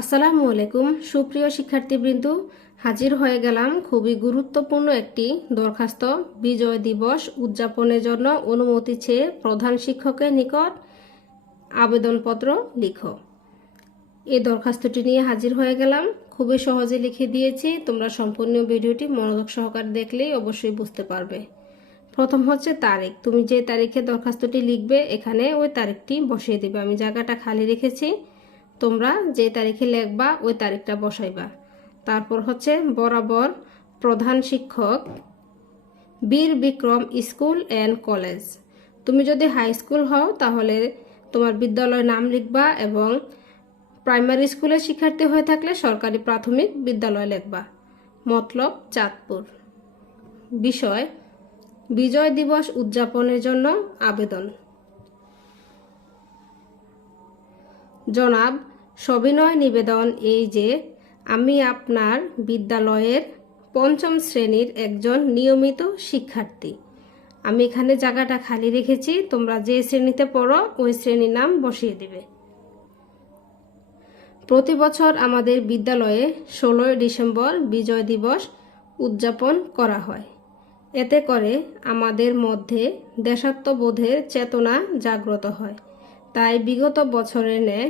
আসসালামু আলাইকুম। সুপ্রিয় শিক্ষার্থীবৃন্দ, হাজির হয়ে গেলাম খুবই গুরুত্বপূর্ণ একটি দরখাস্ত, বিজয় দিবস উদযাপনের জন্য অনুমতি চেয়ে প্রধান শিক্ষকের নিকট আবেদনপত্র লিখো। এই দরখাস্তটি নিয়ে হাজির হয়ে গেলাম। খুবই সহজে লিখে দিয়েছি। তোমরা সম্পূর্ণ ভিডিওটি মনোযোগ সহকারে দেখলেই অবশ্যই বুঝতে পারবে। প্রথম হচ্ছে তারিখ। তুমি যে তারিখে দরখাস্তটি লিখবে, এখানে ওই তারিখটি বসিয়ে দেবে। আমি জায়গাটা খালি রেখেছি। তোমরা যে তারিখে লিখবা, ওই তারিখটা বসাইবা। তারপর হচ্ছে বরাবর প্রধান শিক্ষক, বীর বিক্রম স্কুল অ্যান্ড কলেজ। তুমি যদি হাই স্কুল হও, তাহলে তোমার বিদ্যালয়ের নাম লিখবা এবং প্রাইমারি স্কুলের শিক্ষার্থী হয়ে থাকলে সরকারি প্রাথমিক বিদ্যালয় লিখবা। মতলব চাঁদপুর। বিষয়, বিজয় দিবস উদযাপনের জন্য আবেদন। জনাব, সবিনয় নিবেদন এই যে, আমি আপনার বিদ্যালয়ের পঞ্চম শ্রেণির একজন নিয়মিত শিক্ষার্থী। আমি এখানে জায়গাটা খালি রেখেছি, তোমরা যে শ্রেণীতে পড়ো, ওই শ্রেণির নাম বসিয়ে দেবে। প্রতি বছর আমাদের বিদ্যালয়ে ষোলোই ডিসেম্বর বিজয় দিবস উদযাপন করা হয়। এতে করে আমাদের মধ্যে দেশাত্মবোধের চেতনা জাগ্রত হয়। তাই বিগত বছরের ন্যায়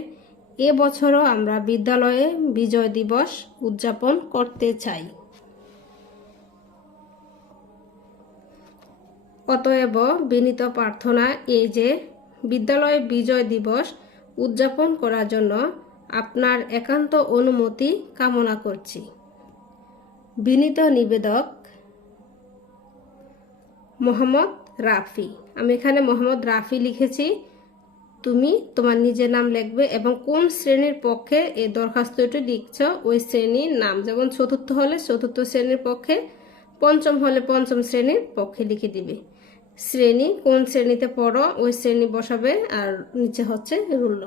এবছরও আমরা বিদ্যালয়ে বিজয় দিবস উদযাপন করতে চাই। অতএব বিনীত প্রার্থনা এই যে বিদ্যালয়ে বিজয় দিবস উদযাপন করার জন্য আপনার একান্ত অনুমতি কামনা করছি। বিনীত নিবেদক মোহাম্মদ রাফি। আমি এখানে মোহাম্মদ রাফি লিখেছি। তুমি তোমার নিজের নাম লিখবে এবং কোন শ্রেণির পক্ষে এই দরখাস্তটি লিখছ, ওই শ্রেণির নাম। যেমন চতুর্থ হলে চতুর্থ শ্রেণির পক্ষে, পঞ্চম হলে পঞ্চম শ্রেণির পক্ষে লিখে দিবে। শ্রেণি, কোন শ্রেণীতে পড়ো, ওই শ্রেণি বসাবে আর নিচে হচ্ছে রুল্ল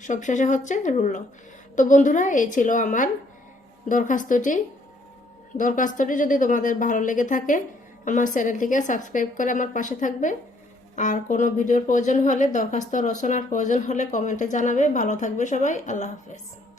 সবশেষে হচ্ছে রুল্ল তো বন্ধুরা, এই ছিল আমার দরখাস্তটি। দরখাস্তটি যদি তোমাদের ভালো লেগে থাকে, আমার চ্যানেলটিকে সাবস্ক্রাইব করে আমার পাশে থাকবে। আর কোনো ভিডিওর প্রয়োজন হলে, দরখাস্ত রচনার প্রয়োজন হলে কমেন্টে জানাবে। ভালো থাকবে সবাই। আল্লাহ হাফেজ।